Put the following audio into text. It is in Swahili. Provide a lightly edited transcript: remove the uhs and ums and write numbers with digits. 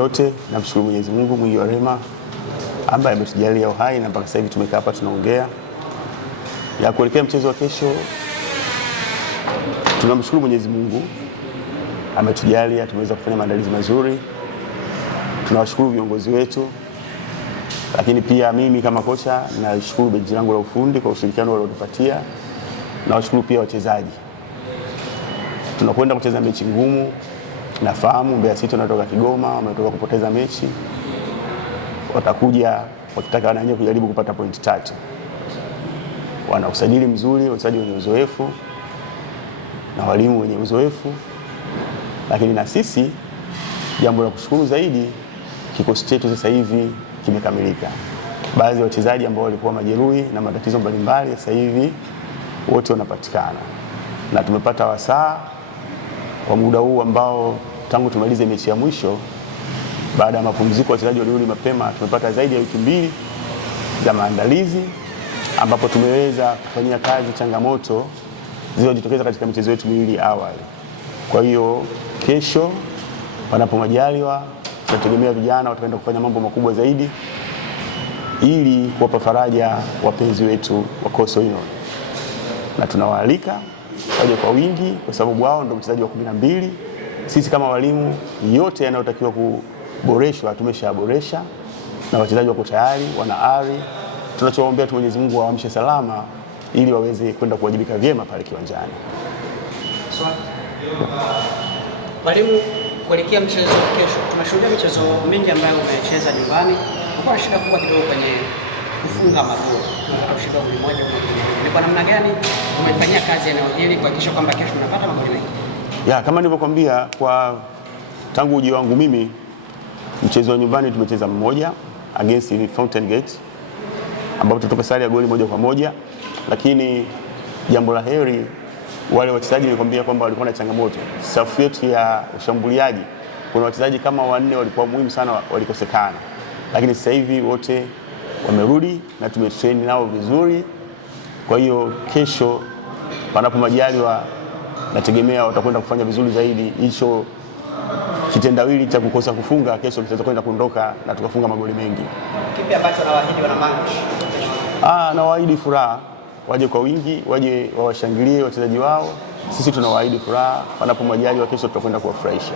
yote namshukuru Mwenyezi Mungu mwingi wa rehema ambaye ametujalia uhai na mpaka sasa hivi tumekaa hapa tunaongea. Ya kuelekea mchezo wa kesho, tunamshukuru Mwenyezi Mungu ametujalia tumeweza kufanya maandalizi mazuri. Tunawashukuru viongozi wetu, lakini pia mimi kama kocha nashukuru benchi langu la ufundi kwa ushirikiano waliotupatia. Nawashukuru pia wachezaji. Tunakwenda kucheza mechi ngumu. Nafahamu Mbeya City wanatoka Kigoma, wametoka kupoteza mechi. Watakuja wakitaka na wenyewe kujaribu kupata pointi 3. Wana usajili mzuri, wachezaji wenye uzoefu na walimu wenye uzoefu. Lakini na sisi jambo la kushukuru zaidi, kikosi chetu sasa hivi kimekamilika. Baadhi ya wachezaji ambao walikuwa majeruhi na matatizo mbalimbali sasa hivi wote wanapatikana. Na tumepata wasaa kwa muda huu ambao tangu tumalize mechi ya mwisho, baada ya mapumziko wachezaji walirudi mapema, tumepata zaidi ya wiki 2 za maandalizi ambapo tumeweza kufanyia kazi changamoto zilizojitokeza katika michezo yetu miwili awali. Kwa hiyo kesho panapo majaliwa tunategemea vijana watakwenda kufanya mambo makubwa zaidi ili kuwapa faraja wapenzi wetu wa Coastal Union. Na tunawaalika waje kwa wingi kwa sababu wao ndio mchezaji wa 12. Sisi kama walimu yote yanayotakiwa kuboreshwa tumeshaboresha na wachezaji wako tayari, wana ari. Tunachoombea tu Mwenyezi Mungu awaamshe salama ili waweze kwenda kuwajibika vyema pale kiwanjani. Mwalimu, kuelekea mchezo kesho, tumeshuhudia michezo mingi ambayo umecheza nyumbani. Kuna shida kubwa kidogo kwenye kufunga magoli. Tunapata ushindi wa 1 ni kwa namna gani umefanyia kazi eneo hili kuhakikisha kwamba kesho tunapata magoli mengi? Kama nilivyokuambia, kwa tangu ujio wangu mimi mchezo wa nyumbani tumecheza mmoja against Fountain Gate ambapo tutoka sare ya goli 1-1, lakini jambo la heri wale wachezaji nilikwambia kwamba walikuwa na changamoto. Safu yetu ya ushambuliaji kuna wachezaji kama 4 walikuwa muhimu sana walikosekana, lakini sasa hivi wote wamerudi na tumetrain nao vizuri. Kwa hiyo kesho panapo majaliwa nategemea watakwenda kufanya vizuri zaidi. Hicho kitendawili cha kukosa kufunga kesho kitaweza kwenda kuondoka na tukafunga magoli mengi. Kipi ambacho nawaahidi wana Mangush? Nawaahidi furaha, waje kwa wingi, waje wawashangilie wachezaji wao. Sisi tunawaahidi furaha, panapo majaliwa kesho tutakwenda kuwafurahisha.